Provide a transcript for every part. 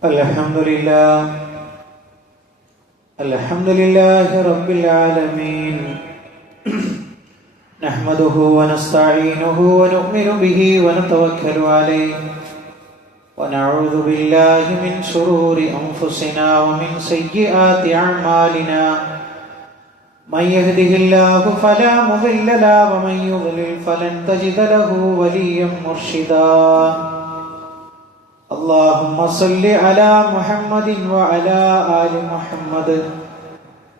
Alhamdulillah Rabbil Alameen. Nahmaduhu wa nasta'inuhu wa nu'minu bihi wa natawakkalu alayhi wa na'udhu billahi min shururi anfusina wa min sayyiati a'malina. Man yahdihillahu fala mudilla lahu wa man yudlil falan tajida lahu waliyyan murshida. اللهم صل على محمد وعلى آل محمد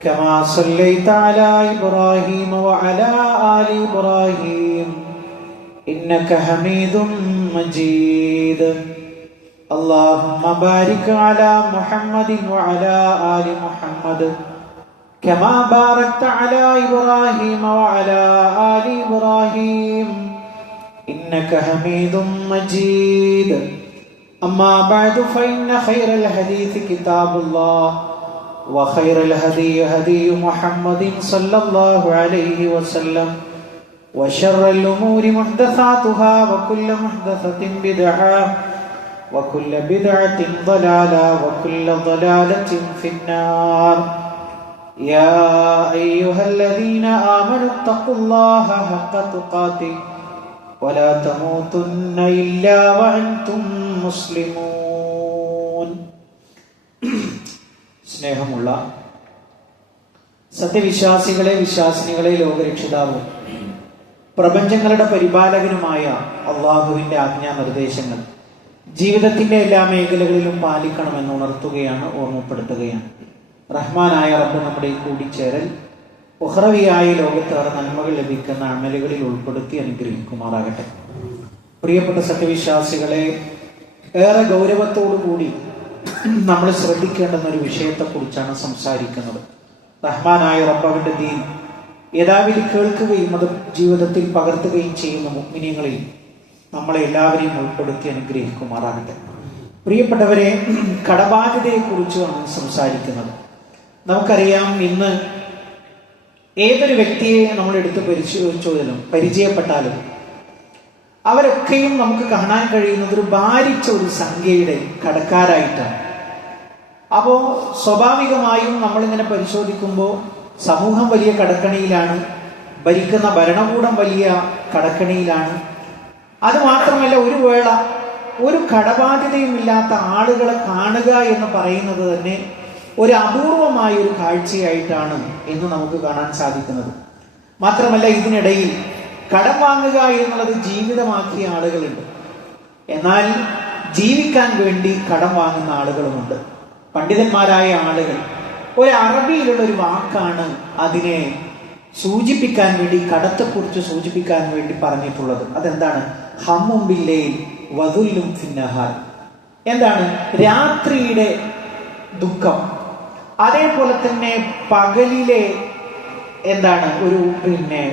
كما صليت على إبراهيم وعلى آل إبراهيم إنك حميد مجيد. اللهم بارك على محمد وعلى آل محمد كما باركت على إبراهيم وعلى آل إبراهيم إنك حميد مجيد. أما بعد فإن خير الحديث كتاب الله وخير الهدي هدي محمد صلى الله عليه وسلم وشر الأمور محدثاتها وكل محدثة بدعة وكل بدعة ضلالة وكل ضلالة في النار. يا أيها الذين آمنوا اتقوا الله حق تقاته ولا تموتن إلا وأنتم മുസ്ലിമൂൻ. സ്നേഹമുള്ള സത്യവിശ്വാസികളെ, വിശ്വാസിനികളെ, ലോകരക്ഷിതാവും പ്രപഞ്ചങ്ങളുടെ പരിപാലകനുമായ അള്ളാഹുവിന്റെ ആജ്ഞാനിർദ്ദേശങ്ങൾ ജീവിതത്തിന്റെ എല്ലാ മേഖലകളിലും പാലിക്കണമെന്ന് ഉണർത്തുകയാണ്, ഓർമ്മപ്പെടുത്തുകയാണ്. റഹ്മാനായ റബ്ബ് നമ്മുടെ കൂടിച്ചേരൽ ഉഖ്റവിയായ ലോകത്തേറെ നന്മകൾ ലഭിക്കുന്ന അമലുകളിൽ ഉൾപ്പെടുത്തി അനുഗ്രഹിക്കുമാറാകട്ടെ. പ്രിയപ്പെട്ട സത്യവിശ്വാസികളെ, ഏറെ ഗൗരവത്തോടുകൂടി നമ്മൾ ശ്രദ്ധിക്കേണ്ടുന്ന ഒരു വിഷയത്തെക്കുറിച്ചാണ് സംസാരിക്കുന്നത്. റഹ്മാനായ റബ്ബിന്റെ ദീൻ യഥാവിധി കേൾക്കുകയും അത് ജീവിതത്തിൽ പകർത്തുകയും ചെയ്യുന്ന മുഅ്മിനീങ്ങളിൽ നമ്മളെ എല്ലാവരെയും ഉൾപ്പെടുത്തി അനുഗ്രഹിക്കുമാറാകട്ടെ. പ്രിയപ്പെട്ടവരെ, കടബാധ്യതയെക്കുറിച്ചാണ് സംസാരിക്കുന്നത്. നമുക്കറിയാം, ഇന്ന് ഏതൊരു വ്യക്തിയെ നമ്മൾ എടുത്ത് പരിചയപ്പെട്ടാലും അവരൊക്കെയും നമുക്ക് കാണാൻ കഴിയുന്നത് ഒരു ഭാരിച്ച ഒരു സംഖ്യയുടെ കടക്കാരായിട്ടാണ്. അപ്പോൾ സ്വാഭാവികമായും നമ്മളിങ്ങനെ പരിശോധിക്കുമ്പോൾ സമൂഹം വലിയ കടക്കണിയിലാണ്, ഭരിക്കുന്ന ഭരണകൂടം വലിയ കടക്കണിയിലാണ്. അത് മാത്രമല്ല, ഒരു വേള ഒരു കടബാധ്യതയും ഇല്ലാത്ത ആളുകളെ കാണുക എന്ന് പറയുന്നത് തന്നെ ഒരു അപൂർവമായ ഒരു കാഴ്ചയായിട്ടാണ് എന്ന് നമുക്ക് കാണാൻ സാധിക്കുന്നത്. മാത്രമല്ല, ഇതിനിടയിൽ കടം വാങ്ങുക എന്നുള്ളത് ജീവിതമാക്കിയ ആളുകളുണ്ട്. എന്നാൽ ജീവിക്കാൻ വേണ്ടി കടം വാങ്ങുന്ന ആളുകളുമുണ്ട്. പണ്ഡിതന്മാരായ ആളുകൾ ഒരു അറബിയിലുള്ള ഒരു വാക്കാണ് അതിനെ സൂചിപ്പിക്കാൻ വേണ്ടി, കടത്തെക്കുറിച്ച് സൂചിപ്പിക്കാൻ വേണ്ടി പറഞ്ഞിട്ടുള്ളത്. അതെന്താണ്? ഹമ്മും ബില്ലയിൽ വദുല്ലും ഫിന്നഹാർ. എന്താണ്? രാത്രിയുടെ ദുഃഖം, അതേപോലെ തന്നെ പകലിലെ എന്താണ്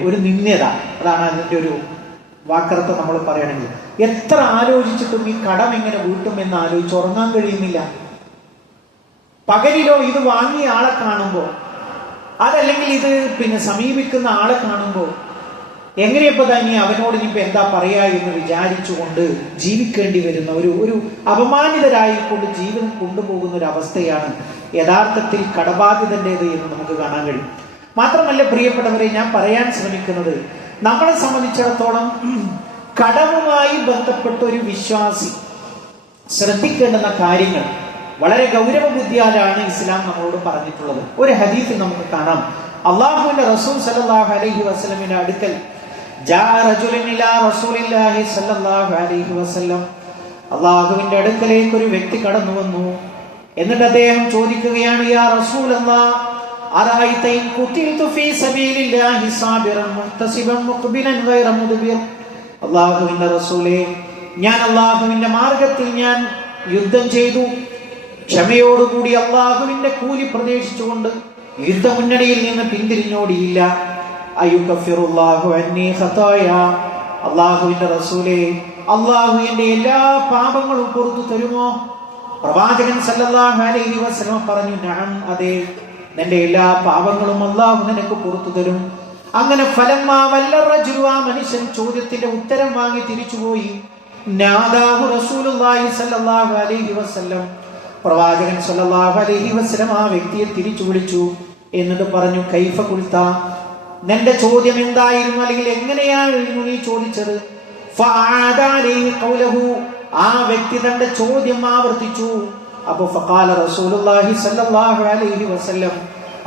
ഒരു നിന്ദ്യത. അതാണ് അതിൻ്റെ ഒരു വാക്കർത്ഥം. നമ്മൾ പറയണമെങ്കിൽ എത്ര ആലോചിച്ചിട്ടും ഈ കടം എങ്ങനെ വീട്ടും എന്ന് ആലോചിച്ച് ഉറങ്ങാൻ കഴിയുന്നില്ല. പകലിലോ ഇത് വാങ്ങിയ ആളെ കാണുമ്പോൾ, അതല്ലെങ്കിൽ ഇത് സമീപിക്കുന്ന ആളെ കാണുമ്പോൾ എങ്ങനെയപ്പോ തന്നെ അവനോട് ഇനിയിപ്പോ എന്താ പറയാ എന്ന് വിചാരിച്ചുകൊണ്ട് ജീവിക്കേണ്ടി വരുന്ന ഒരു അപമാനിതരായിക്കൊണ്ട് ജീവിതം കൊണ്ടുപോകുന്ന ഒരു അവസ്ഥയാണ് യഥാർത്ഥത്തിൽ കടബാധിതന്റേത് എന്ന് നമുക്ക് കാണാൻ കഴിയും. മാത്രമല്ല പ്രിയപ്പെട്ടവരെ, ഞാൻ പറയാൻ ശ്രമിക്കുന്നത്, നമ്മളെ സംബന്ധിച്ചിടത്തോളം കടവുമായി ബന്ധപ്പെട്ട ഒരു വിശ്വാസി ശ്രദ്ധിക്കേണ്ടുന്ന കാര്യങ്ങൾ വളരെ ഗൗരവബുദ്ധിയാലാണ് ഇസ്ലാം നമ്മളോട് പറഞ്ഞിട്ടുള്ളത്. ഒരു ഹദീസിൽ നമുക്ക് കാണാം, അള്ളാഹുവിന്റെ റസൂൽ സല്ലല്ലാഹു അലൈഹി വസല്ലമിന്റെ അടുക്കൽ അള്ളാഹുവിന്റെ അടുക്കലേക്ക് ഒരു വ്യക്തി കടന്നു വന്നു. എന്നിട്ട് അദ്ദേഹം ചോദിക്കുകയാണ്, യാ റസൂലല്ലാഹ്, അറഅയ്ത ഇൻ ഖുതിൽതു ഫീ സബീലില്ലാഹി സാബിറൻ മുഹ്തസിബൻ മുഖ്ബിലൻ ഗൈറ മുദ്ബിർ. അള്ളാഹുവിന്റെ റസൂലേ, ഞാൻ അള്ളാഹുവിന്റെ മാർഗത്തിൽ ഞാൻ യുദ്ധം ചെയ്തു, ക്ഷമയോടുകൂടി അള്ളാഹുവിന്റെ കൂലി പ്രതീക്ഷിച്ചുകൊണ്ട് യുദ്ധമുന്നണിയിൽ നിന്ന് പിന്തിരിഞ്ഞോടിയില്ല. അയുകഫിറുല്ലാഹു അന്നീ ഖതായാ. അള്ളാഹുവിന്റെ റസൂലേ, അള്ളാഹു എന്റെ എല്ലാ പാപങ്ങളും പുറത്തു തരുമോ? പ്രവാചകൻ സല്ലല്ലാഹു അലൈഹി വസല്ലം പറഞ്ഞു, നഅം, അതെ, നിന്റെ എല്ലാ പാപങ്ങളും അള്ളാഹു നിനക്ക് പുറത്തു തരും. അങ്ങനെ ഫലമ്മാ വല്ല റജുലു, ആ മനുഷ്യൻ ചോദ്യത്തിന്റെ ഉത്തരം വാങ്ങി തിരിച്ചുപോയി. നാദാഹു റസൂലുള്ളാഹി സ്വല്ലല്ലാഹു അലൈഹി വസല്ലം, പ്രവാചകൻ സല്ലല്ലാഹു അലൈഹി വസല്ലം ആ വ്യക്തിയെ തിരിച്ചു വിളിച്ചു. എന്നിട്ട് പറഞ്ഞു, കൈഫ ഖുൽത, നിന്റെ ചോദ്യം എന്തായിരുന്നു, അല്ലെങ്കിൽ എങ്ങനെയായിരുന്നു നീ ചോദിച്ചത്? ഫഅഅദ അലൈഹി ഖൗലഹു, ആ വ്യക്തി തന്റെ ചോദ്യം ആവർത്തിച്ചു. അപ്പോൾ ഫഖാല റസൂലുള്ളാഹി സ്വല്ലല്ലാഹു അലൈഹി വസല്ലം,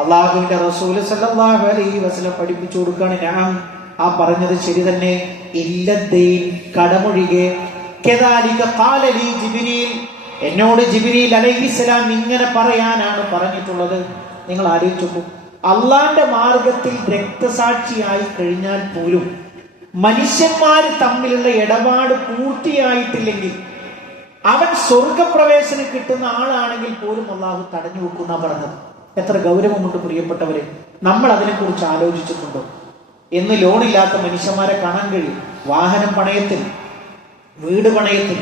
അല്ലാഹുവിന്റെ റസൂൽ സ്വല്ലല്ലാഹു അലൈഹി വസല്ലം പഠിപ്പിച്ചു കൊടുക്കുകയാണ്, ഞാൻ ആ പറഞ്ഞത് ശരി തന്നെ, ഇല്ലദ്ദൈൻ, കടമൊഴികെ, കദാലിക ഖാല ലി ജിബ്രീൽ, എന്നോട് ജിബ്രീൽ അലൈഹിസ്സലാം ഇങ്ങനെ പറയാനാണ് പറഞ്ഞിട്ടുള്ളത്. നിങ്ങൾ ആലോചിച്ചു, അള്ളാന്റെ മാർഗത്തിൽ രക്തസാക്ഷിയായി കഴിഞ്ഞാൽ പോലും മനുഷ്യന്മാര് തമ്മിലുള്ള ഇടപാട് പൂർത്തിയായിട്ടില്ലെങ്കിൽ അവൻ സ്വർഗപ്രവേശനം കിട്ടുന്ന ആളാണെങ്കിൽ പോലും അള്ളാഹു തടഞ്ഞു വെക്കുന്ന പറഞ്ഞത്. എത്ര ഗൗരവമുണ്ട് പ്രിയപ്പെട്ടവരെ. നമ്മൾ അതിനെക്കുറിച്ച് ആലോചിച്ചിട്ടുണ്ടോ? എന്ന് ലോണില്ലാത്ത മനുഷ്യന്മാരെ കാണാൻ കഴിയും. വാഹനം പണയത്തിൽ, വീട് പണയത്തിൽ,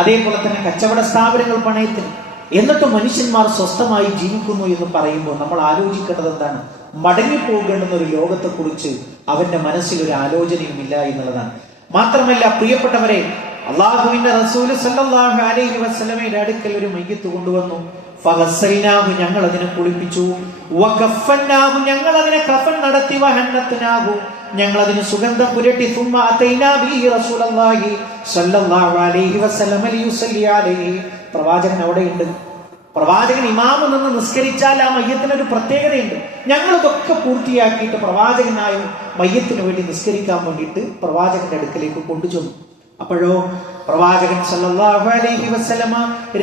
അതേപോലെ തന്നെ കച്ചവട സ്ഥാപനങ്ങൾ പണയത്തിൽ, എന്നിട്ട് മനുഷ്യന്മാർ സ്വസ്ഥമായി ജീവിക്കുന്നു എന്ന് പറയുമ്പോൾ നമ്മൾ ആലോചിക്കേണ്ടത് എന്താണ്? മടങ്ങിപ്പോകേണ്ടുന്ന ഒരു ലോകത്തെക്കുറിച്ച് അവന്റെ മനസ്സിൽ ഒരു ആലോചനയും ഇല്ല എന്നുള്ളതാണ്. മാത്രമല്ല പ്രിയപ്പെട്ടവരെ, അള്ളാഹുവിന്റെ റസൂൽ സല്ലല്ലാഹു അലൈഹി വസല്ലമയുടെ അടുക്കൽ ഒരു മയ്യിത്ത് കൊണ്ടുവന്നു. ഫഗസ്സൽനാഹു, ഞങ്ങൾ അതിനെ കുളിപ്പിച്ചു. വകഫന്നാഹു, ഞങ്ങൾ അതിനെ കഫൻ നടത്തി. വഹന്നത്നാഹു, ഞങ്ങൾ അതിന് സുഗന്ധം പുരട്ടി. സുമ്മ അതൈനാ ബിഹി റസൂലുള്ളാഹി സല്ലല്ലാഹു അലൈഹി വസല്ലം ലിയുസല്ലി അലൈഹി, പ്രവാചകൻ അവിടെയുണ്ട്. പ്രവാചകൻ ഇമാമ് നിന്ന് നിസ്കരിച്ചാൽ ആ മയ്യത്തിന് ഒരു പ്രത്യേകതയുണ്ട്. ഞങ്ങൾ ഇതൊക്കെ പൂർത്തിയാക്കിയിട്ട് പ്രവാചകനായും മയ്യത്തിന് വേണ്ടി നിസ്കരിക്കാൻ വേണ്ടിയിട്ട് പ്രവാചകന്റെ അടുക്കലേക്ക് കൊണ്ടുചെന്നു. അപ്പോഴോ പ്രവാചകൻ സല്ലല്ലാഹു അലൈഹി വസല്ലമ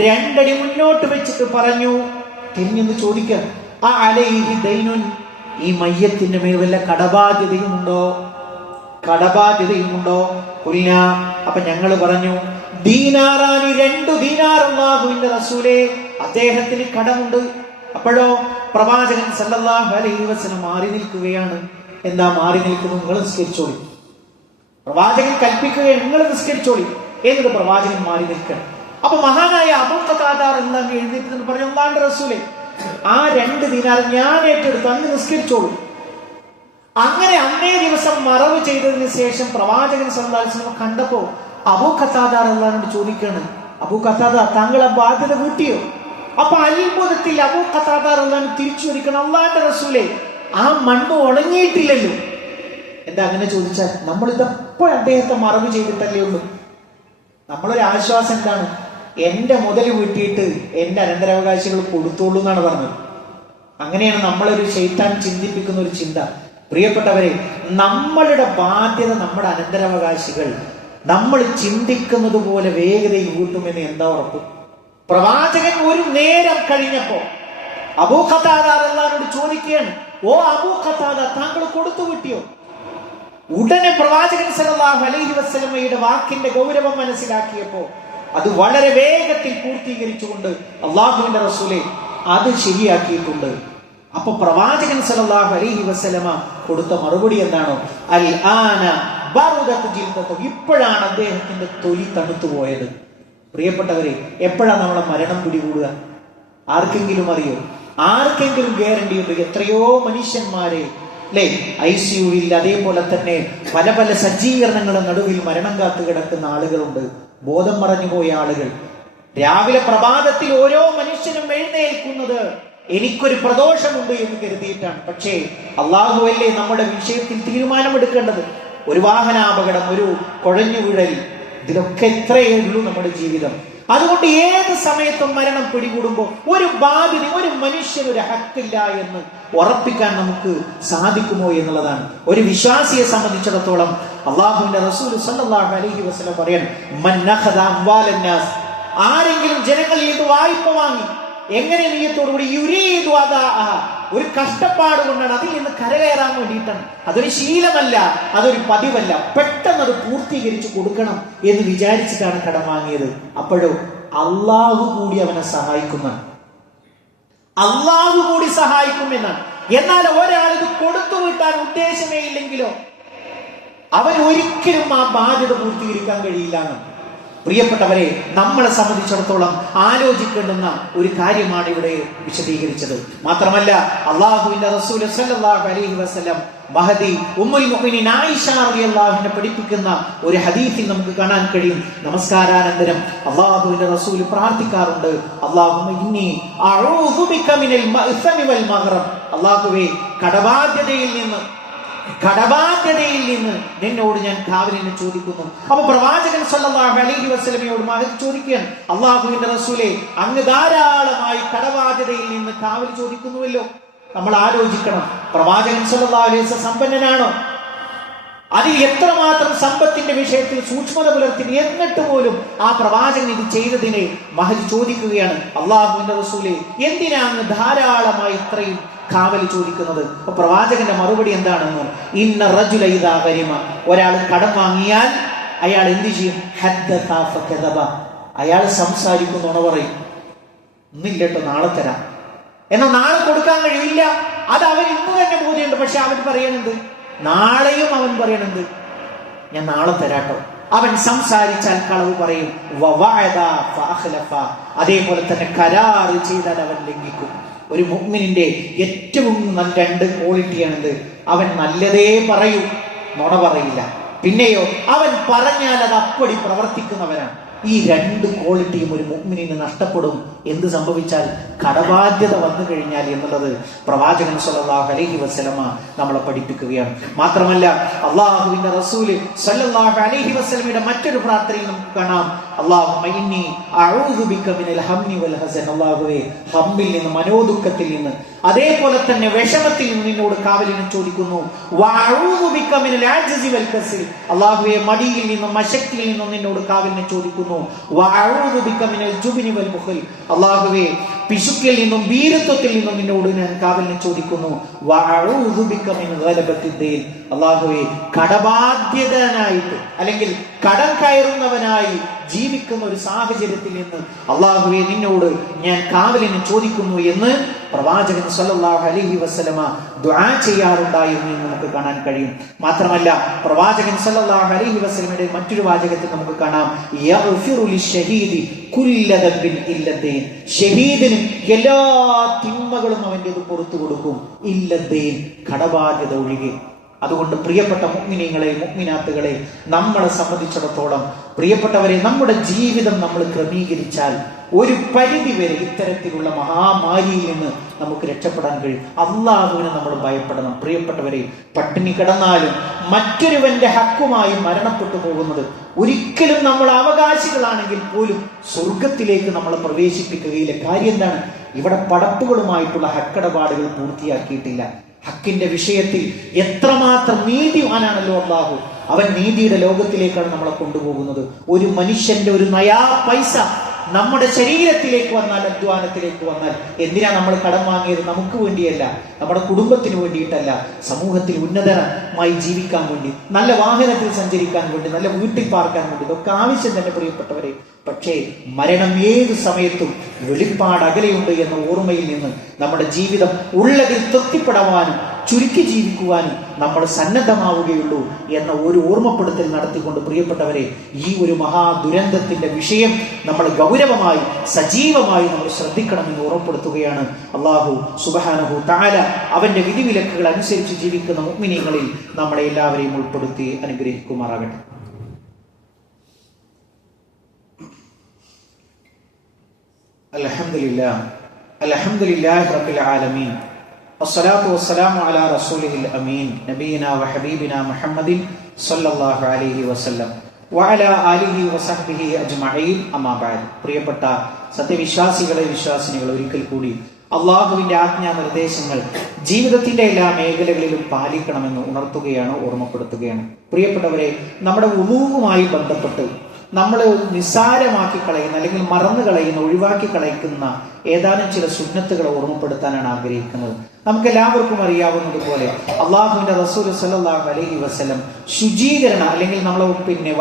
2 അടി മുന്നോട്ട് വെച്ചിട്ട് പറഞ്ഞു, തിരിഞ്ഞെന്ന് ചോദിക്കാം, ആ അലൈഹി ദൈനുൻ, ഈ മയ്യത്തിന്റെ മേൽ വല്ല കടബാധ്യതയുമുണ്ടോ? കടബാധ്യതയുമുണ്ടോ? ഇല്ല. അപ്പൊ ഞങ്ങൾ പറഞ്ഞു, ദീനാറാനി, 2 ദീനാർ അല്ലാഹുവിന്റെ റസൂലേ, അദ്ദേഹത്തിന് കടമുണ്ട്. അപ്പോഴോ പ്രവാചകൻ സല്ലല്ലാഹു അലൈഹി വസല്ലം മാറി നിൽക്കുകയാണ്. എന്താ മാറി നിൽക്കുന്നു? നിങ്ങൾ നിസ്കരിച്ചോളി. പ്രവാചകൻ കൽപ്പിക്കുകയാണ്, നിങ്ങൾ നിസ്കരിച്ചോളി. എന്നിട്ട് പ്രവാചകൻ മാറി നിൽക്കണം. അപ്പൊ മഹാനായ അബൂ ഖതാദ റളിയല്ലാഹു എഴുന്നേറ്റ് പറഞ്ഞു, അല്ലാഹുവിന്റെ റസൂലേ, ആ 2 ദീനാർ ഞാൻ ഏറ്റെടുത്തു, അങ്ങ് നിസ്കരിച്ചോളൂ. അങ്ങനെ അന്നേ ദിവസം മറവ് ചെയ്തതിനു ശേഷം പ്രവാചകൻ സല്ലല്ലാഹു അലൈഹി വസല്ലം കണ്ടപ്പോ അബൂ ഖതാദ റളിയല്ലാഹു ചോദിക്കുകയാണ്, അബൂ ഖതാദ, താങ്കൾ ആ ബാധ്യത വീട്ടിയോ? അപ്പൊ അത്ഭുതത്തിൽ അബൂ ഖതാദ റളിയല്ലാഹു തിരിച്ചു ചോദിക്കണം, അല്ലാഹുവിന്റെ റസൂലേ, ആ മണ്ണ് ഉണങ്ങിയിട്ടില്ലല്ലോ. എന്താ അങ്ങനെ ചോദിച്ചാൽ? നമ്മൾ ഇതപ്പോൾ അദ്ദേഹത്തെ മറവ് ചെയ്തിട്ടല്ലേ ഉള്ളൂ. നമ്മളൊരു ആശ്വാസം എന്താണ്? എന്റെ മുതൽ വീട്ടിയിട്ട് എന്റെ അനന്തരാവകാശികൾ കൊടുത്തോളൂ എന്നാണ് പറഞ്ഞത്. അങ്ങനെയാണ് നമ്മളൊരു ശൈത്താൻ ചിന്തിപ്പിക്കുന്ന ഒരു ചിന്ത. പ്രിയപ്പെട്ടവരെ, നമ്മളുടെ ബാധ്യത നമ്മുടെ അനന്തരാവകാശികൾ നമ്മൾ ചിന്തിക്കുന്നത് പോലെ വേഗതയിൽ കൂട്ടുമെന്ന് എന്താ ഉറപ്പ്? പ്രവാചകൻ ഒരു നേരം കഴിഞ്ഞപ്പോ അബൂ ഖതാദ റളിയല്ലാഹു ചോദിക്കുകയാണ്, ഓ അബൂ ഖതാദ, താങ്കൾ കൊടുത്തു വിട്ടിയോ? ഉടനെ പ്രവാചകൻ സല്ലല്ലാഹു അലൈഹി വസല്ലമയുടെ വാക്കിന്റെ ഗൗരവം മനസ്സിലാക്കിയപ്പോ അത് വളരെ വേഗത്തിൽ പൂർത്തീകരിച്ചുകൊണ്ട് അള്ളാഹുവിന്റെ റസൂലെ അത് ശരിയാക്കിയിട്ടുണ്ട്. അപ്പൊ പ്രവാചകൻ സല്ലല്ലാഹു അലൈഹി വസല്ലമ കൊടുത്ത മറുപടി എന്താണോ? അൽ ആന ബറുദത് ജിൽദതു, ഇപ്പോഴാണ് അദ്ദേഹത്തിന്റെ തൊലി തണുത്തുപോയത്. പ്രിയപ്പെട്ടവരെ, എപ്പോഴാണ് നമ്മളെ മരണം പിടികൂടുക? ആർക്കെങ്കിലും അറിയോ? ആർക്കെങ്കിലും ഗ്യാരണ്ടി ഉണ്ട്? എത്രയോ മനുഷ്യന്മാരെ അല്ലെ ICUവിൽ, അതേപോലെ തന്നെ പല പല സജ്ജീകരണങ്ങളുടെ നടുവിൽ മരണം കാത്തു കിടക്കുന്ന ആളുകളുണ്ട്. ബോധം മറഞ്ഞുപോയ ആളുകൾ. രാവിലെ പ്രഭാതത്തിൽ ഓരോ മനുഷ്യനും എഴുന്നേൽക്കുന്നത് എനിക്കൊരു പ്രദോഷമുണ്ട് എന്ന് കരുതിയിട്ടാണ്. പക്ഷേ അള്ളാഹുവല്ലേ നമ്മുടെ വിഷയത്തിൽ തീരുമാനമെടുക്കേണ്ടത്. ഒരു വാഹനാപകടം, ഒരു കുഴഞ്ഞു വീഴൽ, ഇതിലൊക്കെ എത്രയേ ഉള്ളൂ നമ്മുടെ ജീവിതം. അതുകൊണ്ട് ഏത് സമയത്തും മരണം പിടികൂടുമ്പോൾ ഒരു ബാധ്യത, ഒരു മനുഷ്യന് ഒരു ഹക്കില്ല എന്ന് ഉറപ്പിക്കാൻ നമുക്ക് സാധിക്കുമോ എന്നുള്ളതാണ്. ഒരു വിശ്വാസിയെ സംബന്ധിച്ചിടത്തോളം അള്ളാഹുവിന്റെ റസൂൽ സല്ലല്ലാഹു അലൈഹി വസല്ലം പറയാൻ, മൻ നഖദ അംവാലൻ നാസ്, ആരെങ്കിലും ജനങ്ങളിൽ നിന്ന് വായ്പ വാങ്ങി, എങ്ങനെ നീയത്തോടുകൂടി യുരീദു അദാഅഹ, ഒരു കഷ്ടപ്പാട് കൊണ്ടാണ്, അതിൽ നിന്ന് കരകയറാൻ വേണ്ടിയിട്ടാണ്. അതൊരു ശീലമല്ല, അതൊരു പതിവല്ല, പെട്ടെന്ന് അത് പൂർത്തീകരിച്ചു കൊടുക്കണം എന്ന് വിചാരിച്ചിട്ടാണ് കടം വാങ്ങിയത്. അപ്പോഴോ അള്ളാഹു കൂടി അവനെ സഹായിക്കുന്നതാണ്. അള്ളാഹു കൂടി സഹായിക്കുമെന്നാണ്. എന്നാൽ ഒരാൾ ഇത് കൊടുത്തു വിട്ടാൻ ഉദ്ദേശമേ ഇല്ലെങ്കിലോ അവൻ ഒരിക്കലും ആ ബാധ്യത പൂർത്തീകരിക്കാൻ കഴിയില്ല എന്നാണ്. പ്രിയപ്പെട്ടവരെ, നമ്മളെ സംബന്ധിച്ചിടത്തോളം ആലോചിക്കേണ്ടുന്ന ഒരു കാര്യമാണ് ഇവിടെ വിശദീകരിച്ചത്. മാത്രമല്ല അള്ളാഹുവിന്റെ റസൂൽ സല്ലല്ലാഹു അലൈഹി വസല്ലം മഹദി ഉമ്മുൽ മുഅ്മിനീൻ ആയിഷ റളിയല്ലാഹു അൻഹ പഠിപ്പിക്കുന്ന ഒരു ഹദീസിൽ നമുക്ക് കാണാൻ കഴിയും. നമസ്കാരാനന്തരം അല്ലാഹുവിന്റെ റസൂൽ പ്രാർത്ഥിക്കാറുണ്ട്, അല്ലാഹുമ്മ ഇന്നി അഊദു ബിക മിനൽ മഅ്സമി വൽ മഗ്റം. അല്ലാഹുവേ, കടബാധ്യതയിൽ നിന്ന് നിന്നോട് ഞാൻ കാവലിനെ ചോദിക്കുന്നു. അപ്പൊ പ്രവാചകൻ സല്ലല്ലാഹു അലൈഹി വസല്ലമയോട് മഹദി ചോദിക്കുകയാണ്, അല്ലാഹുവിന്റെ റസൂലേ, അങ്ങ് ധാരാളമായി കടബാധ്യതയിൽ നിന്ന് കാവൽ ചോദിക്കുന്നുവല്ലോ. നമ്മൾ ആലോചിക്കണം, പ്രവാചകൻ സല്ലല്ലാഹു അലൈഹി വസല്ലം സമ്പന്നനാണോ? അതിൽ എത്രമാത്രം സമ്പത്തിന്റെ വിഷയത്തിൽ സൂക്ഷ്മത പുലർത്തി, എന്നിട്ട് പോലും ആ പ്രവാചകൻ ഇത് ചെയ്തതിനെ മഹദി ചോദിക്കുകയാണ്, അല്ലാഹുവിന്റെ റസൂലേ, എന്തിനാ അങ്ങ് ധാരാളമായി ഇത്രയും കാവൽ ചോദിക്കുന്നത്? അപ്പൊ പ്രവാചകന്റെ മറുപടി എന്താണെന്ന്, ഇന്ന റജുല ഇദാ ഗരിമ, ഒരാൾ കടം വാങ്ങിയാൽ അയാൾ എന്ത് ചെയ്യും? ഹദ്ദസ ഫകദബ, അയാൾ സംസാരിക്കും, നുണ പറയും. ഇന്നില്ലട്ടോ, നാളെ തരാം, എന്നാൽ നാളെ കൊടുക്കാൻ കഴിയില്ല. അത് അവൻ ഇന്ന് തന്നെ ബോധ്യമുണ്ട്. പക്ഷെ അവൻ പറയണത്, നാളെയും അവൻ പറയണത്, ഞാൻ നാളെ തരാട്ടോ. അവൻ സംസാരിച്ചാൽ കളവ് പറയും. അതേപോലെ തന്നെ കരാറ് ചെയ്താൽ അവൻ ലംഘിക്കും. ഒരു മുഅ്മിനിന്റെ ഏറ്റവും നല്ല 2 ക്വാളിറ്റിയാണിത്. അവൻ നല്ലതേ പറയൂ, നുണ പറയില്ല. പിന്നെയോ, അവൻ പറഞ്ഞാൽ അത് അപ്പടി പ്രവർത്തിക്കുന്നവനാണ്. ഈ 2 ക്വാളിറ്റിയും ഒരു മുഅ്മിനിന് നഷ്ടപ്പെടും എന്ത് സംഭവിച്ചാൽ? കടബാധ്യത വന്നു കഴിഞ്ഞാൽ എന്നുള്ളത് പ്രവാചകൻ സല്ലല്ലാഹു അലൈഹി വസല്ലമ നമ്മളെ പഠിപ്പിക്കുകയാണ്. മാത്രമല്ല, അല്ലാഹുവിന്റെ റസൂല് സല്ലല്ലാഹു അലൈഹി വസല്ലമയുടെ മറ്റൊരു പ്രാർത്ഥനയിൽ നമുക്ക് കാണാം, അല്ലാഹുമ്മ ഇന്നി അഊദു ബിക മിനൽ ഹമ്മി വൽ ഹസൻ. അല്ലാഹുവേ, ഹമ്മിൽ നിന്ന്, മനോദുഃഖത്തിൽ നിന്ന്, അതേപോലെ തന്നെ വിഷമത്തിൽ നിന്ന് നിന്നോട് കാവലിനെ ചോദിക്കുന്നു. വഅഊദു ബിക മിനൽ അജ്സി വൽ കസ്ൽ. അല്ലാഹുവേ, മടിയിൽ നിന്നും അശക്തിയിൽ നിന്നും നിന്നോട് കാവലിനെ ചോദിക്കുന്നു. വഅഊദു ബിക മിനൽ ജുബ്നി വൽ ബുഖൽ. അല്ലാഹുവേ, പിശുക്കിൽ നിന്നും ഭീരുത്വത്തിൽ നിന്നും നിന്നോട് ഞാൻ കാവലിനെ ചോദിക്കുന്നു. വഅഊദു ബിക മിൻ ഗലബത്തിദ് ദീൻ. അല്ലാഹുവേ, കടബാധ്യതനായിട്ട് അല്ലെങ്കിൽ കടം കയറുന്നവനായി ജീവിക്കുന്ന ഒരു സാഹചര്യത്തിൽ നിന്ന് അല്ലാഹുവേ, നിന്നോട് ഞാൻ കാവലിനെ ചോദിക്കുന്നു എന്ന് പ്രവാചകൻ സല്ലല്ലാഹു അലൈഹി വസല്ലമ ദുആ ചെയ്യാറുണ്ടായിരുന്നു എന്ന് നമുക്ക് കാണാൻ കഴിയും. മാത്രമല്ല, പ്രവാചകൻ സല്ലല്ലാഹു അലൈഹി വസല്ലമയുടെ മറ്റൊരു വാചകത്തിൽ നമുക്ക് കാണാം, യഗ്ഫിറു ലിശ്ശഹീദി കുല്ല ദംബിൻ ഇല്ല ദീൻ. ഷഹീദിന് എല്ലാ തിന്മകളും അവൻ്റെത് പുറത്തു കൊടുക്കും, ഇല്ല ദീൻ, കടബാധ്യത ഒഴികെ. അതുകൊണ്ട് പ്രിയപ്പെട്ട മുഅ്മിനീങ്ങളെ, മുഅ്മിനാത്തുകളെ, നമ്മളെ സംബന്ധിച്ചിടത്തോളം പ്രിയപ്പെട്ടവരെ, നമ്മുടെ ജീവിതം നമ്മൾ ക്രമീകരിച്ചാൽ ഒരു പരിധി വരെ ഇത്തരത്തിലുള്ള മഹാമാരിയിൽ നിന്ന് നമുക്ക് രക്ഷപ്പെടാൻ കഴിയും. അല്ലാഹുവിനെ നമ്മൾ ഭയപ്പെടണം. പ്രിയപ്പെട്ടവരെ, പട്ടിണി കിടന്നാലും മറ്റൊരുവന്റെ ഹക്കുമായി മരണപ്പെട്ടു പോകുന്നത് ഒരിക്കലും നമ്മൾ അവകാശികളാണെങ്കിൽ പോലും സ്വർഗത്തിലേക്ക് നമ്മളെ പ്രവേശിപ്പിക്കുകയില്ല. കാര്യം എന്താണ്? ഇവിടെ പടപ്പുകളുമായിട്ടുള്ള ഹക്കിടപാടുകൾ പൂർത്തിയാക്കിയിട്ടില്ല. ഹക്കിന്റെ വിഷയത്തിൽ എത്രമാത്രം നീതിവാനാണല്ലോ അല്ലാഹു. അവൻ നീതിയുടെ ലോകത്തിലേക്കാണ് നമ്മളെ കൊണ്ടുപോകുന്നത്. ഒരു മനുഷ്യന്റെ ഒരു നയാ പൈസ നമ്മുടെ ശരീരത്തിലേക്ക് വന്നാൽ, അധ്വാനത്തിലേക്ക് വന്നാൽ, എന്തിനാ നമ്മൾ കടം വാങ്ങിയത്? നമുക്ക് വേണ്ടിയല്ല, നമ്മുടെ കുടുംബത്തിന് വേണ്ടിയിട്ടല്ല, സമൂഹത്തിൽ ഉന്നതമായി ജീവിക്കാൻ വേണ്ടി, നല്ല വാഹനത്തിൽ സഞ്ചരിക്കാൻ വേണ്ടി, നല്ല വീട്ടിൽ പാർക്കാൻ വേണ്ടി, ഇതൊക്കെ ആവശ്യം തന്നെ പ്രിയപ്പെട്ടവരെ. പക്ഷേ മരണം ഏത് സമയത്തും വെളിപ്പാട് അകലെയുണ്ട് എന്ന ഓർമ്മയിൽ നിന്ന് നമ്മുടെ ജീവിതം ഉള്ളതിൽ തൃപ്തിപ്പെടാനും ചുരുക്കി ജീവിക്കുവാനും നമ്മൾ സന്നദ്ധമാവുകയുള്ളൂ എന്ന ഒരു ഓർമ്മപ്പെടുത്തൽ നടത്തിക്കൊണ്ട് പ്രിയപ്പെട്ടവരെ, ഈ ഒരു മഹാദുരന്തത്തിന്റെ വിഷയം നമ്മൾ ഗൗരവമായി സജീവമായി നമ്മൾ ശ്രദ്ധിക്കണമെന്ന് ഓർമ്മപ്പെടുത്തുകയാണ്. അല്ലാഹു സുബ്ഹാനഹു തആല അവന്റെ വിധിവിലക്കുകൾ അനുസരിച്ച് ജീവിക്കുന്ന മുഅ്മിനീങ്ങളിൽ നമ്മളെ എല്ലാവരെയും ഉൾപ്പെടുത്തി അനുഗ്രഹിക്കുമാറാകട്ടെ. അൽഹംദുലില്ലാഹി റബ്ബിൽ ആലമീൻ വസ്സലാത്തു വസ്സലാമു അലാ റസൂലിഹിൽ അമീൻ നബിയിനാ വഹബീബിനാ മുഹമ്മദിൻ സ്വല്ലല്ലാഹു അലൈഹി വസല്ലം വഅലാ ആലിഹി വസഹ്ബിഹി അജ്മഈൻ. അമ്മാ ബഅദ്. പ്രിയപ്പെട്ട സത്യവിശ്വാസികളെ, വിശ്വാസിനികളെ, ഒരിക്കൽ കൂടി അള്ളാഹുവിന്റെ ആജ്ഞാ നിർദ്ദേശങ്ങൾ ജീവിതത്തിന്റെ എല്ലാ മേഖലകളിലും പാലിക്കണമെന്ന് ഉണർത്തുകയാണ്, ഓർമ്മപ്പെടുത്തുകയാണ്. പ്രിയപ്പെട്ടവരെ, നമ്മുടെ വുളൂവുമായി ബന്ധപ്പെട്ട് നമ്മൾ നിസ്സാരമാക്കി കളയുന്ന അല്ലെങ്കിൽ മറന്നു കളയുന്ന, ഒഴിവാക്കി കളയുന്ന ഏതാനും ചില സുന്നത്തുകളെ ഓർമ്മപ്പെടുത്താനാണ് ആഗ്രഹിക്കുന്നത്. നമുക്ക് എല്ലാവർക്കും അറിയാവുന്നതുപോലെ അള്ളാഹുവിന്റെ റസൂൽ സല്ലല്ലാഹു അലൈഹി വസല്ലം ശുചീകരണ അല്ലെങ്കിൽ നമ്മൾ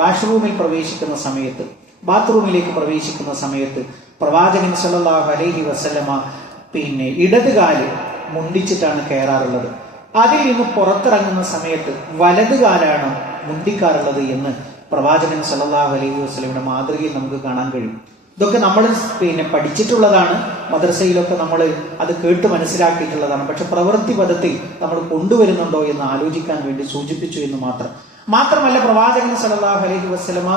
വാഷ്റൂമിൽ പ്രവേശിക്കുന്ന സമയത്ത്, ബാത്റൂമിലേക്ക് പ്രവേശിക്കുന്ന സമയത്ത് പ്രവാചകൻ സല്ലല്ലാഹു അലൈഹി വസല്ലമ ഇടതുകാല് മുണ്ടിച്ചിട്ടാണ് കയറാറുള്ളത്. അതിൽ നിന്ന് പുറത്തിറങ്ങുന്ന സമയത്ത് വലതുകാലാണ് മുണ്ടിക്കാറുള്ളത് എന്ന് പ്രവാചകൻ സല്ലല്ലാഹു അലൈഹി വസല്ലമയുടെ മാതൃകയിൽ നമുക്ക് കാണാൻ കഴിയും. ഇതൊക്കെ നമ്മൾ പഠിച്ചിട്ടുള്ളതാണ്, മദ്രസയിലൊക്കെ നമ്മൾ അത് കേട്ട് മനസ്സിലാക്കിയിട്ടുള്ളതാണ്. പക്ഷെ പ്രവൃത്തി പദത്തിൽ നമ്മൾ കൊണ്ടുവരുന്നുണ്ടോ എന്ന് ആലോചിക്കാൻ വേണ്ടി സൂചിപ്പിച്ചു എന്ന് മാത്രമല്ല പ്രവാചകൻ സല്ലല്ലാഹു അലൈഹി വസല്ലമ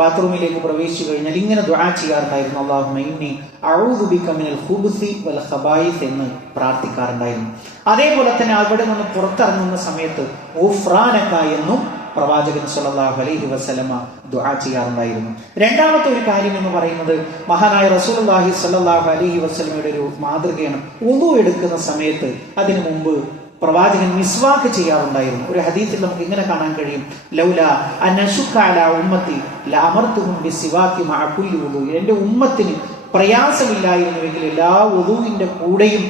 ബാത്റൂമിലേക്ക് പ്രവേശിച്ചു കഴിഞ്ഞാൽ ഇങ്ങനെ ദുആ ചെയ്യാറുണ്ടായിരുന്നു. അല്ലാഹുമ്മ ഇന്നി അഊദു ബിക മിനൽ ഖുബുസി വൽ ഖബായിസ് എന്ന് പ്രാർത്ഥിക്കാറുണ്ടായിരുന്നു. അതേപോലെ തന്നെ അവിടെ നിന്ന് പുറത്തിറങ്ങുന്ന സമയത്ത് ഗുഫ്രാനക എന്നും പ്രവാചകൻ സല്ലല്ലാഹു അലൈഹി വസല്ലമ ദുആ ചെയ്യാറുണ്ടായിരുന്നു. രണ്ടാമത്തെ ഒരു കാര്യം എന്ന് പറയുന്നത് മഹാനായ റസൂലുള്ളാഹി സ്വല്ലല്ലാഹു അലൈഹി വസല്ലമയുടെ ഒരു മാതൃകയാണ്. വുളു എടുക്കുന്ന സമയത്ത് അതിനു മുമ്പ് പ്രവാചകൻ മിസ്വാക്ക് ചെയ്യാറുണ്ടായിരുന്നു. ഒരു ഹദീസിൽ നമുക്ക് ഇങ്ങനെ കാണാൻ കഴിയും, ലൗലാ അനശുക്ക അലാ ഉമ്മത്തി ലഅമർതുഹും ബിസിവാക്കി മഅ കുല്ലി വുളു. എൻ്റെ ഉമ്മത്തിന് പ്രയാസമില്ലായിരുന്നുവെങ്കിൽ എല്ലാ വുളുവിന്റെ കൂടെയും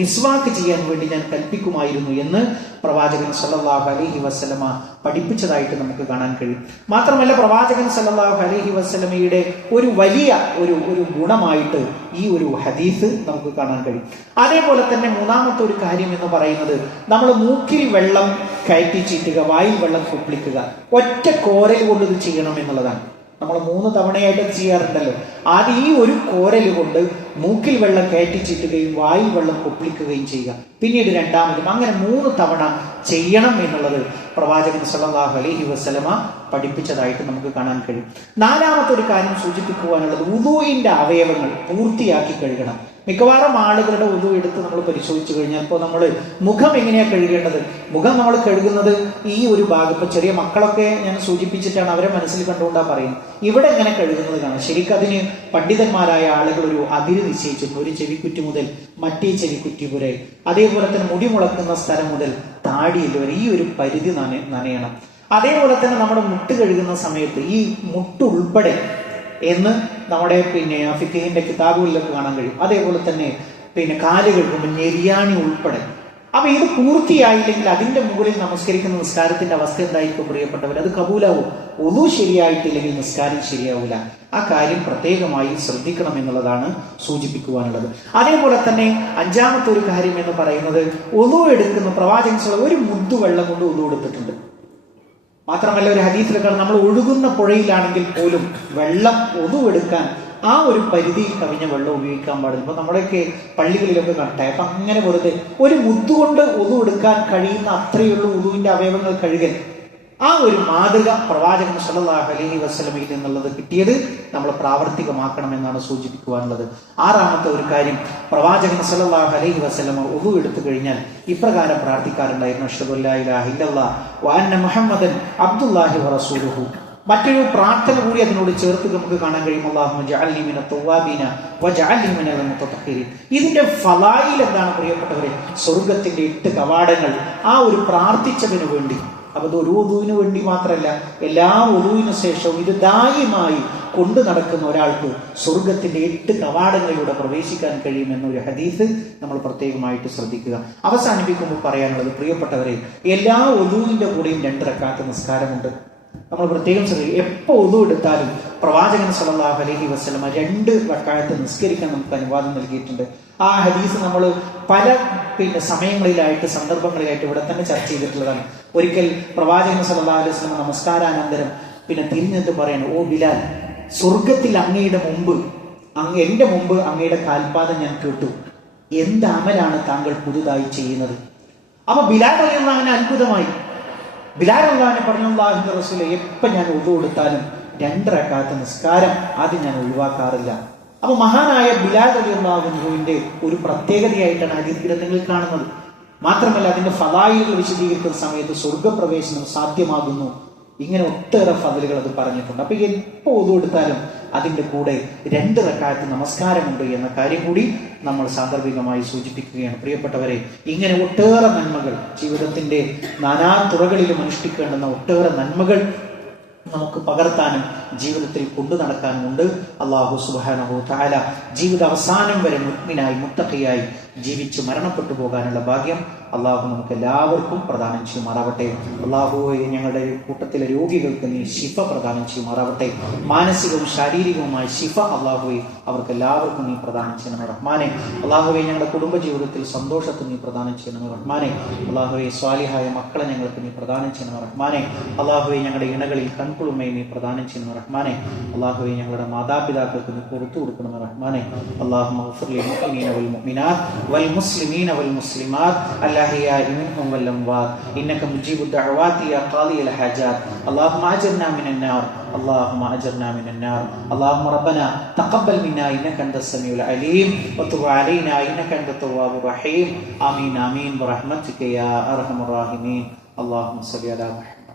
മിസ്വാക്ക് ചെയ്യാൻ വേണ്ടി ഞാൻ കൽപ്പിക്കുമായിരുന്നു എന്ന് പ്രവാചകൻ സല്ലല്ലാഹു അലൈഹി വസല്ലമ പഠിപ്പിച്ചതായിട്ട് നമുക്ക് കാണാൻ കഴിയും. മാത്രമല്ല പ്രവാചകൻ സല്ലല്ലാഹു അലൈഹി വസല്ലമയുടെ ഒരു വലിയ ഒരു ഗുണമായിട്ട് ഈ ഒരു ഹദീസ് നമുക്ക് കാണാൻ കഴിയും. അതേപോലെ തന്നെ മൂന്നാമത്തെ ഒരു കാര്യം എന്ന് പറയുന്നത് നമ്മൾ മൂക്കിൽ വെള്ളം കയറ്റി ചീറ്റുക, വായിൽ വെള്ളം കുപ്പിളിക്കുക, ഒറ്റ കോരൽ കൊണ്ട് ഇത് ചെയ്യണം എന്നുള്ളതാണ്. നമ്മൾ 3 തവണയായിട്ട് ചെയ്യാറുണ്ടല്ലോ. ആദ്യം ഈ ഒരു കോരൽ കൊണ്ട് മൂക്കിൽ വെള്ളം കയറ്റി ചീറ്റുകയും വായിൽ വെള്ളം കുപ്പിളിക്കുകയും ചെയ്യുക, പിന്നീട് രണ്ടാമതും, അങ്ങനെ 3 തവണ ചെയ്യണം എന്നുള്ളത് പ്രവാചകൻ സല്ലല്ലാഹു അലൈഹി വസല്ലമ പഠിപ്പിച്ചതായിട്ട് നമുക്ക് കാണാൻ കഴിയും. നാലാമത്തെ ഒരു കാര്യം സൂചിപ്പിക്കുവാനുള്ളത് വുദൂഇന്റെ അവയവങ്ങൾ പൂർത്തിയാക്കി കഴുകണം. മിക്കവാറും ആളുകളുടെ വുദൂ എടുത്ത് നമ്മൾ പരിശോധിച്ചു കഴിഞ്ഞാൽ ഇപ്പോൾ നമ്മൾ മുഖം എങ്ങനെയാണ് കഴുകേണ്ടത്? മുഖം നമ്മൾ കഴുകുന്നത് ഈ ഒരു ഭാഗം, ഇപ്പൊ ചെറിയ മക്കളൊക്കെ ഞാൻ സൂചിപ്പിച്ചിട്ടാണ് അവരെ മനസ്സിൽ കണ്ടുകൊണ്ടാണ് പറയുന്നത്. ഇവിടെ എങ്ങനെ കഴുകുന്നത് കാണാം. ശരിക്കും അതിന് പണ്ഡിതന്മാരായ ആളുകൾ ഒരു അതിര് നിശ്ചയിച്ചിട്ടുണ്ട്. ഒരു ചെവിക്കുറ്റി മുതൽ മറ്റേ ചെവിക്കുറ്റി വരെ, അതേപോലെ തന്നെ മുടി മുളക്കുന്ന സ്ഥലം മുതൽ താടിയിൽ വരെ ഈ ഒരു പരിധി നനയണം. അതേപോലെ തന്നെ നമ്മുടെ മുട്ട് കഴുകുന്ന സമയത്ത് ഈ മുട്ട് ഉൾപ്പെടെ എന്ന് നമ്മുടെ ഫിഖഹിന്റെ കിതാബുകളിലൊക്കെ കാണാൻ കഴിയും. അതേപോലെ തന്നെ കാല് കഴുകുമ്പോൾ ഞെരിയാണി ഉൾപ്പെടെ. അപ്പൊ ഇത് പൂർത്തിയായില്ലെങ്കിൽ അതിന്റെ മുകളിൽ നമസ്കരിക്കുന്ന നിസ്കാരത്തിന്റെ അവസ്ഥ എന്തായിരിക്കും പ്രിയപ്പെട്ടവർ? അത് കബൂലാവും. വുളു ശരിയായിട്ടില്ലെങ്കിൽ നിസ്കാരം ശരിയാവില്ല. ആ കാര്യം പ്രത്യേകമായി ശ്രദ്ധിക്കണം എന്നുള്ളതാണ് സൂചിപ്പിക്കുവാനുള്ളത്. അതേപോലെ തന്നെ അഞ്ചാമത്തെ ഒരു കാര്യം എന്ന് പറയുന്നത് വുളു എടുക്കുന്ന പ്രവാചകൻ ഒരു മുദ്ദു വെള്ളം കൊണ്ട് വുളു എടുത്തിട്ടുണ്ട്. മാത്രമല്ല ഒരു ഹദീസിലൊക്കെ നമ്മൾ ഒഴുകുന്ന പുഴയിലാണെങ്കിൽ പോലും വെള്ളം വുളു എടുക്കാൻ ആ ഒരു പരിധിയിൽ കവിഞ്ഞ വെള്ളം ഉപയോഗിക്കാൻ പാടില്ല. ഇപ്പൊ നമ്മുടെയൊക്കെ പള്ളികളിലൊക്കെ കണ്ടേ, അപ്പൊ അങ്ങനെ വെറുതെ ഒരു മുദ്ദുകൊണ്ട് വുളു എടുക്കാൻ കഴിയുന്ന അത്രയുള്ള വുളുവിന്റെ അവയവങ്ങൾ കഴുകൽ, ആ ഒരു മാതൃക പ്രവാചകൻ സല്ലല്ലാഹു അലൈഹി വസല്ലമയിൽ നിന്നുള്ളത് കിട്ടിയത് നമ്മൾ പ്രാവർത്തികമാക്കണമെന്നാണ് സൂചിപ്പിക്കുവാനുള്ളത്. ആറാമത്തെ ഒരു കാര്യം, പ്രവാചകൻ സല്ലല്ലാഹു അലൈഹി വസല്ലമ വുളു എടുത്തു കഴിഞ്ഞാൽ ഇപ്രകാരം പ്രാർത്ഥിക്കാറുണ്ടായിരുന്നു, അഷ്ഹദു അല്ലാ ഇലാഹ ഇല്ലല്ലാഹ് വ അന്ന മുഹമ്മദൻ അബ്ദുല്ലാഹി വ റസൂലുഹു. മറ്റൊരു പ്രാർത്ഥന കൂടി അതിനോട് ചേർത്ത് നമുക്ക് കാണാൻ കഴിയും, അല്ലാഹുമ്മ ജഅൽനി മിനൽ തവ്വാബീന വജഅൽനി മിനൽ മുതതഹിരീൻ. ഇതിന്റെ ഫളായിൽ എന്താണ് പ്രിയപ്പെട്ടവരെ? സ്വർഗത്തിന്റെ 8 കവാടങ്ങൾ ആ ഒരു പ്രാർത്ഥിച്ചതിനു വേണ്ടി. അപ്പൊ ഇത് ഒരു വുദൂവിന് വേണ്ടി മാത്രമല്ല, എല്ലാ വുദൂവിനു ശേഷവും ഇത് ദായിമായി കൊണ്ടു നടക്കുന്ന ഒരാൾക്ക് സ്വർഗത്തിന്റെ 8 കവാടങ്ങളിലൂടെ പ്രവേശിക്കാൻ കഴിയുമെന്നൊരു ഹദീസ് നമ്മൾ പ്രത്യേകമായിട്ട് ശ്രദ്ധിക്കുക. അവസാനിപ്പിക്കുമ്പോൾ പറയാനുള്ളത്, പ്രിയപ്പെട്ടവരെ, എല്ലാ വുദൂവിന്റെ കൂടെയും 2 റക്അത്ത് നിസ്കാരമുണ്ട്. നമ്മൾ പ്രത്യേകം ശ്രദ്ധിക്കുക. എപ്പോൾ വുദൂ എടുത്താലും പ്രവാചകൻ സല്ലല്ലാഹു അലൈഹി വസല്ലമ 2 റക്അത്ത് നിസ്കരിക്കാൻ നമുക്ക് അനുവാദം നൽകിയിട്ടുണ്ട്. ആ ഹദീസ് നമ്മൾ പല സമയങ്ങളിലായിട്ട് സന്ദർഭങ്ങളിലായിട്ട് ഇവിടെ തന്നെ ചർച്ച ചെയ്തിട്ടുള്ളതാണ്. ഒരിക്കൽ പ്രവാചകൻ സല്ലല്ലാഹു അലൈഹി വസല്ലം നമസ്കാരാനന്തരം തിരിഞ്ഞെന്ന് പറയണം, ഓ ബിലാൽ, സ്വർഗത്തിൽ അങ്ങയുടെ മുമ്പ് എന്റെ മുമ്പ് അങ്ങയുടെ കാൽപാദം ഞാൻ കേട്ടു. എന്ത് അമലാണ് താങ്കൾ പുതുതായി ചെയ്യുന്നത്? അപ്പൊ ബിലാൽ റളിയല്ലാഹു അത്ഭുതമായി. ബിലാൽ റളിയല്ലാഹു പറഞ്ഞു, അല്ലാഹുവിന്റെ റസൂലേ, എപ്പോൾ ഞാൻ വുദൂ എടുത്താലും 2 റക്അത്ത് നിസ്കാരം ആദ്യം ഞാൻ ഒഴിവാക്കാറില്ല. അപ്പൊ മഹാനായ ബിലാൽ റളിയല്ലാഹു അൻഹുവിന്റെ ഒരു പ്രത്യേകതയായിട്ടാണ് ഹദീസ് ഗ്രന്ഥങ്ങളിൽ കാണുന്നത്. മാത്രമല്ല അതിന്റെ ഫളായിലുകൾ വിശദീകരിക്കുന്ന സമയത്ത് സ്വർഗപ്രവേശനം സാധ്യമാകുന്നു, ഇങ്ങനെ ഒട്ടേറെ ഫضലുകൾ അത് പറഞ്ഞിട്ടുണ്ട്. അപ്പൊ എപ്പോൾ വുദൂ എടുത്താലും അതിന്റെ കൂടെ 2 റക്അത്ത് നമസ്കാരമുണ്ട് എന്ന കാര്യം കൂടി നമ്മൾ സാന്ദർഭികമായി സൂചിപ്പിക്കുകയാണ്. പ്രിയപ്പെട്ടവരെ, ഇങ്ങനെ ഒട്ടേറെ നന്മകൾ ജീവിതത്തിന്റെ നാനാ തുറകളിലും അനുഷ്ഠിക്കേണ്ടുന്ന ഒട്ടേറെ നന്മകൾ നമുക്ക് പകർത്താനും ജീവിതത്തിൽ കൊണ്ടു നടക്കാനുമുണ്ട്. അല്ലാഹു സുബ്ഹാനഹു വ തആല ജീവിത അവസാനം വരെ മുഅ്മിനായി മുത്തഖിയായി ജീവിച്ച് മരണപ്പെട്ടു പോകാനുള്ള ഭാഗ്യം അള്ളാഹു നമുക്ക് എല്ലാവർക്കും പ്രദാനം ചെയ്യുമാറാവട്ടെ. അള്ളാഹുവെ, ഞങ്ങളുടെ കൂട്ടത്തിലെ രോഗികൾക്ക് നീ ശിഫ പ്രദാനം ചെയ്യുമാറാവട്ടെ. മാനസികവും ശാരീരികവുമായ ശിഫ അള്ളാഹുവെ അവർക്ക് എല്ലാവർക്കും നീ പ്രദാനം ചെയ്യണമേ റഹ്മാനെ. അള്ളാഹുവെ, ഞങ്ങളുടെ കുടുംബ ജീവിതത്തിൽ സന്തോഷത്തെ നീ പ്രദാനം ചെയ്യണമേ റഹ്മാനെ. അള്ളാഹുവെ, സ്വാലിഹായ മക്കളെ ഞങ്ങൾക്ക് നീ പ്രദാനം ചെയ്യണമേ റഹ്മാനെ. അള്ളാഹുവെ, ഞങ്ങളുടെ ഇണകളിൽ കൺകുളുമയെ നീ പ്രദാനം ചെയ്യണമേ റഹ്മാനെ. അല്ലാഹുവേ ഞങ്ങളുടെ മാതാപിതാക്കൾക്ക് നീ പുറത്തു കൊടുക്കണം റഹ്മാനെ. അല്ലാഹുമ്മ ഗ്ഫിർ ലിൽ മുഅ്മിനീന വൽ മുഅ്മിനാത്ത് വൽ മുസ്ലിമീന വൽ മുസ്ലിമാത്ത് അൽഅഹ്യാഇ മിൻഹും വൽ അംവാത്ത് ഇന്നക മുജീബുദ് ദഅവാതി യാ ഖാദിയൽ ഹാജാത്ത്. اللهم أجرنا من النار اللهم أجرنا من النار اللهم ربنا تقبل منا إنك أنت السميع العليم وتب علينا إنك أنت التواب الرحيم آمين آمين برحمتك يا أرحم الراحمين اللهم صل على محمد.